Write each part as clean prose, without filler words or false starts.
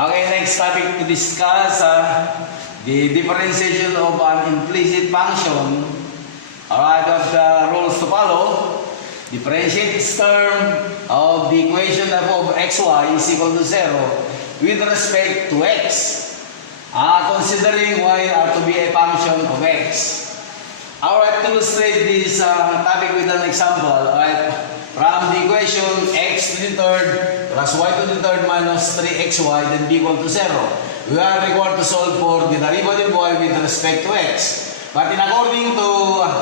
Okay, next topic to discuss the differentiation of an implicit function. Alright, of the rules to follow. Differentiate this term of the equation f of xy is equal to 0 with respect to x. Considering y to be a function of x. Alright, to illustrate this topic with an example, alright, from the equation x to the third plus y to the third minus 3xy then be equal to 0. We are required to solve for the derivative of y with respect to x. But in according to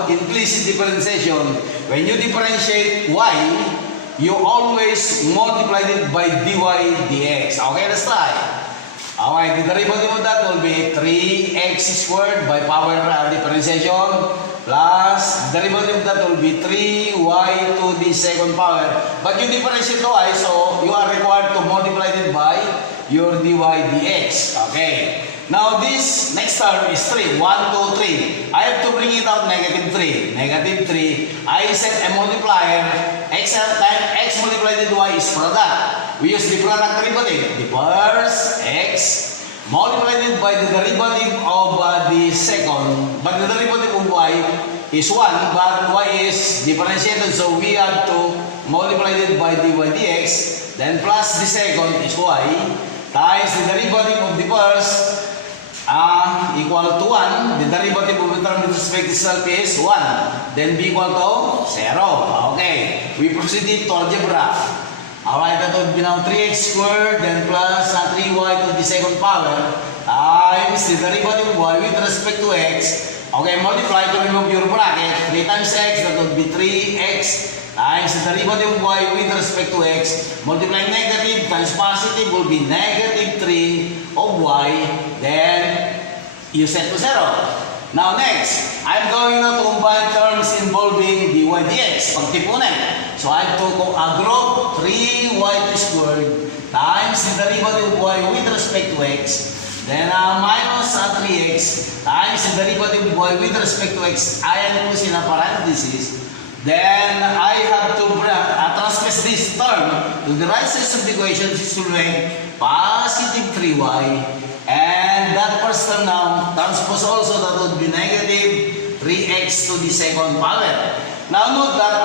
implicit differentiation, when you differentiate y, you always multiply it by dy dx. Okay, let's try. Okay, the derivative of that will be 3x squared by power differentiation plus derivative of that will be 3y to the second power. But you differentiate y, so you are required to multiply it by your dy dx. Okay. Now this next term is 3. 1, 2, 3. I have to bring it out negative 3. Negative 3. I set a multiplier. X times x multiplied by y is product. We use the product derivative. The first x multiplied by the derivative of the second. But the derivative of y is 1. But y is differentiated. So we have to multiply it by dy dx. Then plus the second is y. Times the derivative of the first. Equal to 1, the derivative of the term with respect to itself is 1. Then b equal to 0. Okay. We proceeded to algebra. Alright, that would be now 3x squared, then plus 3y to the second power times the derivative of y with respect to x. Okay, multiply to remove your bracket. 3 times x, that would be 3x times the derivative of y with respect to x. Multiply negative times positive will be negative 3 of y. Then you set to 0. Now next, I'm going now to combine terms involving dy dx. Pagtipunan. So I have to group 3y squared times the derivative of y with respect to x. Then minus 3x times the derivative of y with respect to x. Ayan po sina parenthesis. Then I have to transfer this term to the right side of the equation, which will make positive 3y. And that first term now, transpose also, that would be negative 3x to the second power. Now note that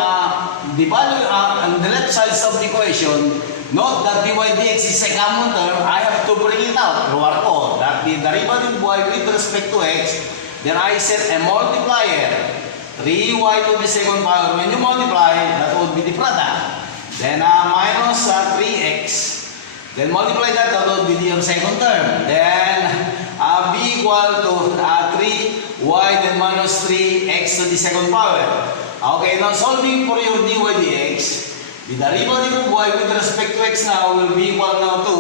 the value on the left side of the equation, note that dy dx is a common term. I have to bring it out. Luar ko, that the derivative of y with respect to x, then I set a multiplier. 3y to the second power. When you multiply, that would be the product. Then minus 3x. Then multiply that, that would be your second term. Then b equal to 3y, then minus 3x to the second power. Okay, now solving for your dy dx, the derivative of y with respect to x now will be equal now to,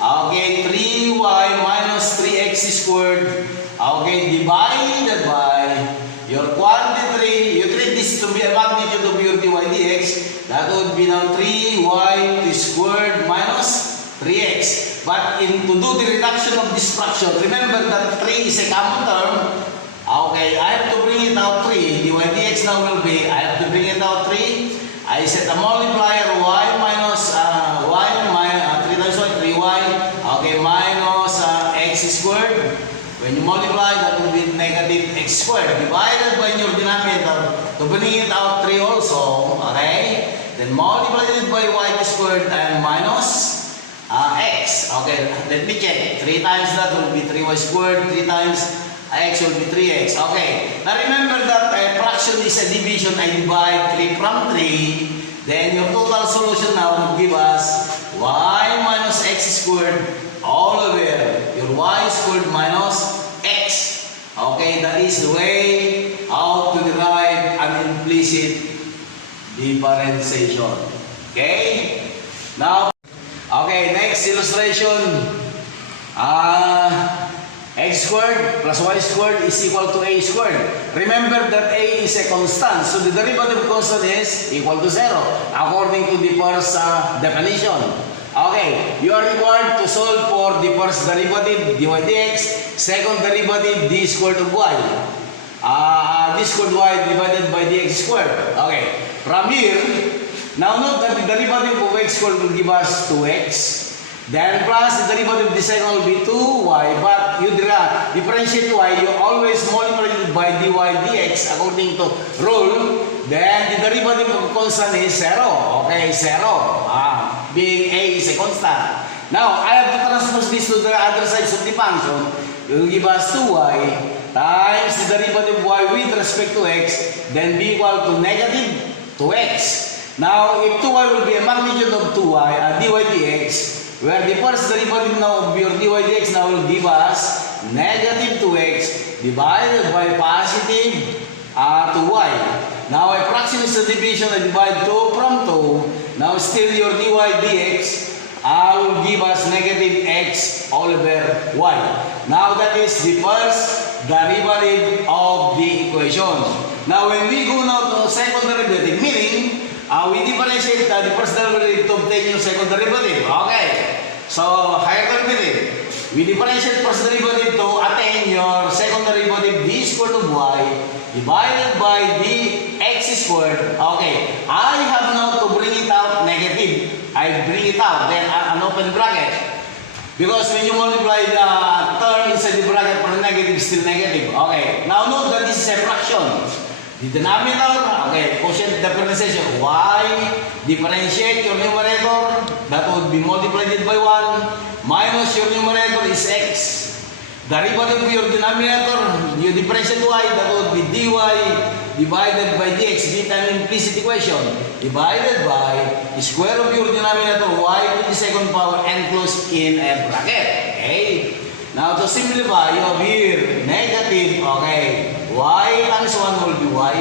okay, 3y minus 3x squared, okay, divided by your quantity. You treat this to be a magnitude of your dy dx. That would be now 3y squared minus 3x. But to do the reduction of this fraction, remember that 3 is a common term. Okay, I have to bring it out 3. Dy dx now will be, I have to bring it out 3. I set a multiplier y minus 3 times y, 3y. Okay, minus x squared. When you multiply, that will be negative x squared divided by your denominator to bring it out 3 also. Okay? Then multiply it by y squared and minus x. Okay, let me check. 3 times that will be 3y squared. 3 times x will be 3x. Okay. Now remember that a fraction is a division. I divide 3 from 3. Then your total solution now will give us y minus x squared all over your y squared minus x. Okay, that is the way how to derive an implicit differentiation. Okay? Now, okay, next illustration. X squared plus y squared is equal to a squared. Remember that a is a constant, so the derivative of constant is equal to 0 according to the first definition. Okay, you are required to solve for the first derivative, dy dx, second derivative, d squared of y. D squared y divided by dx squared. Okay, from here, now note that the derivative of x squared will give us 2x. Then plus the derivative of the second will be 2y. But you differentiate y, you always multiply it by dy dx according to rule. Then the derivative of constant is 0. Okay, 0. Being a is a constant. Now, I have to transpose this to the other sides of the function. It will give us 2y times the derivative of y with respect to x, then be equal to negative 2x. Now, if 2y will be a magnitude of 2y, dy dx, where the first derivative now of your dy dx now will give us negative 2x divided by positive 2y. Now, approximate the division, I divide 2 from 2. Now, still your dy dx will give us negative x all over y. Now, that is the first derivative of the equation. Now, when we go now to second derivative, meaning we differentiate the first derivative to obtain yung second derivative. Okay. So, higher derivative. We differentiate first derivative to attain your second derivative d squared of y divided by d x squared. Okay. I have now to bring it out negative. I bring it out. Then an open bracket. Because when you multiply the term inside the bracket for negative, still negative. Okay. Now note that this is a fraction. The denominator, okay, quotient differentiation, y, differentiate your numerator, that would be multiplied by 1, minus your numerator is x. Derivative of your denominator, you differentiate y, that would be dy divided by dx, be an implicit equation, divided by the square of your denominator, y to the second power, and close in a bracket. Okay? Now, to simplify, you have here negative, okay, y times 1 will be y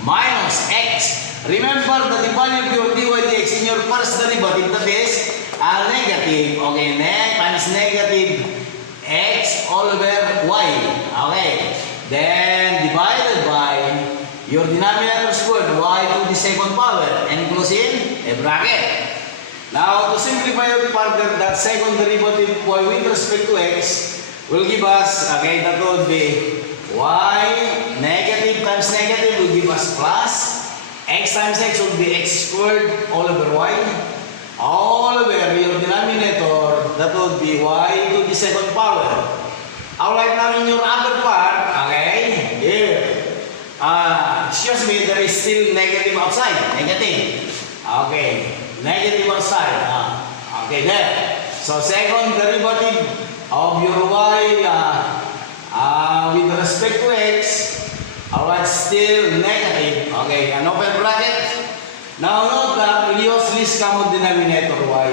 minus x. Remember that the value of your dy dx in your first derivative, that is negative, okay, times negative x all over y, okay. Then, divided by your denominator squared, y to the second power, and close in a bracket. Now, to simplify it further, that second derivative y with respect to x will give us, okay, that would be y negative times negative will give us plus, x times x will be x squared all over y, all over your denominator, that would be y to the second power. Alright, now in your other part, okay, here, excuse me, there is still negative outside, negative, okay. Negative outside. Okay, there. So, second derivative of your y with respect to x, alright, still negative. Okay, an open bracket. Now, note that we use this common denominator y.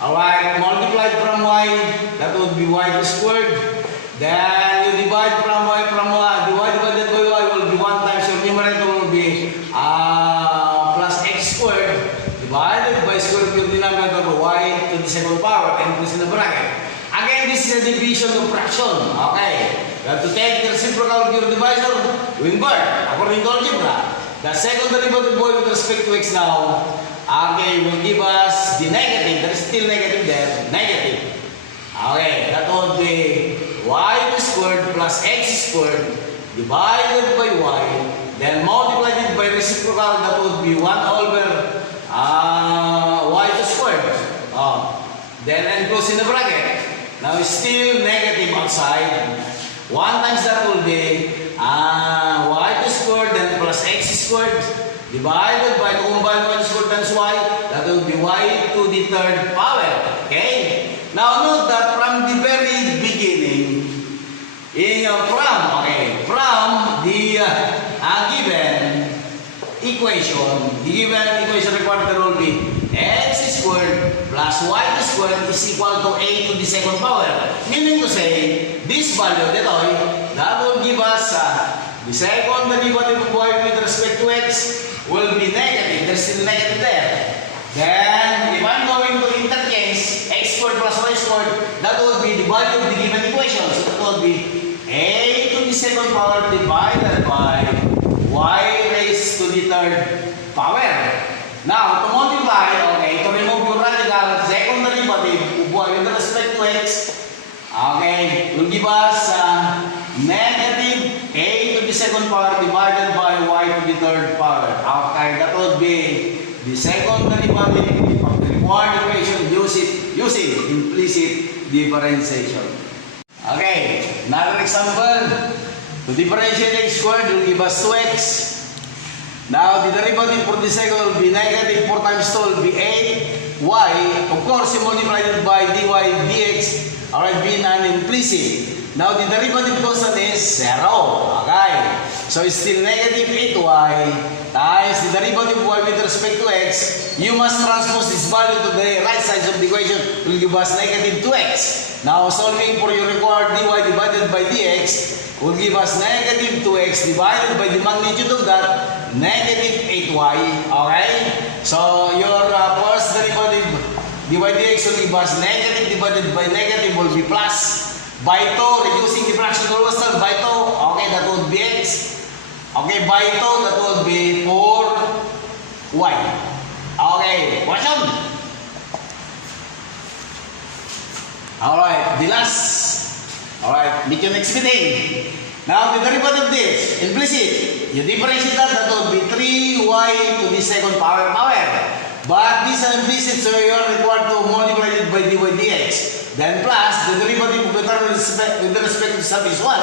Alright, multiplied from y, that would be y squared. Then, you divide from y, divided by y will be 1 times your numerator will be plus x squared. Divided by square root of your denominator y to the second power and place in the bracket. Again, this is a division of fraction. Okay. You have to take the reciprocal of your divisor, you invert according to algebra. The second derivative of y with respect to x now, okay, will give us the negative. There is still negative there. Negative. Okay, that would be y squared plus x squared divided by y. Then multiplied it by reciprocal, that would be 1 over y squared. Then enclose in the bracket. Now it's still negative outside. 1 times that will be y squared then plus x squared divided by combine y squared times y. That will be y to the third power. Okay. Now note that from the very beginning, from the given equation required there will be x squared plus y squared is equal to a to the second power. Meaning to say, this value, that will give us the second derivative of y with respect to x will be negative. There's still negative there. Then, if I'm going to interchange x squared plus y squared, that will be the value of the given equation. So that will be a to the second power divided by y raised to the third power. Now, to multiply, okay, to remove your radical, second derivative of y with respect to x, okay, will give us negative a to the second power divided by y to the third power. Okay, that would be the second derivative of the required equation. Use using implicit differentiation. Okay, another example. To differentiate x squared will give us 2x. Now, the derivative for the second will be negative 4 times 2 will be 8y. Of course, you multiply it by dy dx, alright, being an implicit. Now, the derivative constant is 0. Okay. So, it's still negative 8y times the derivative of y with respect to x. You must transpose this value to the right side of the equation. Will give us negative 2x. Now, solving for your required dy divided by dx will give us negative 2x divided by the magnitude of that, negative 8y. Okay? So, your first derivative dy dx will give us negative divided by negative will be plus. By 2, reducing the fractional result by 2. Okay, that would be x. Okay, by 2, that would be 4y. Okay, question? Alright, the last. Alright, make your next meeting. Now, the derivative of this, implicit. You differentiate that would be 3y to the second power. But this is implicit, so you are required to multiply it by dy dx. Then plus, the derivative of the term with respect to sub is 1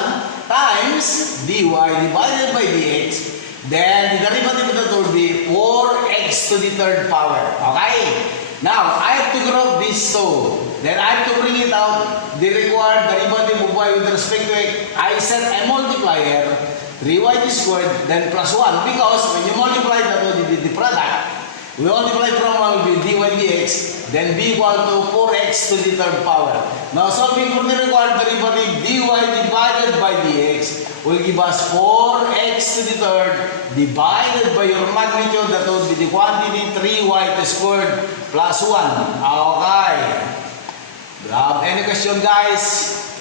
times dy divided by dx. Then, the derivative of that would be 4x to the third power. Okay? Now, I have to group these two. Then I have to bring it out, the required derivative of y with respect to x. I set a multiplier, 3y squared, then plus 1. Because when you multiply that would be the product. We multiply from 1 will be dy dx, then b equal to 4x to the third power. Now solving for the required derivative, dy divided by dx will give us 4x to the third divided by your magnitude, that would be the quantity 3y squared plus 1. Okay. Any question, guys?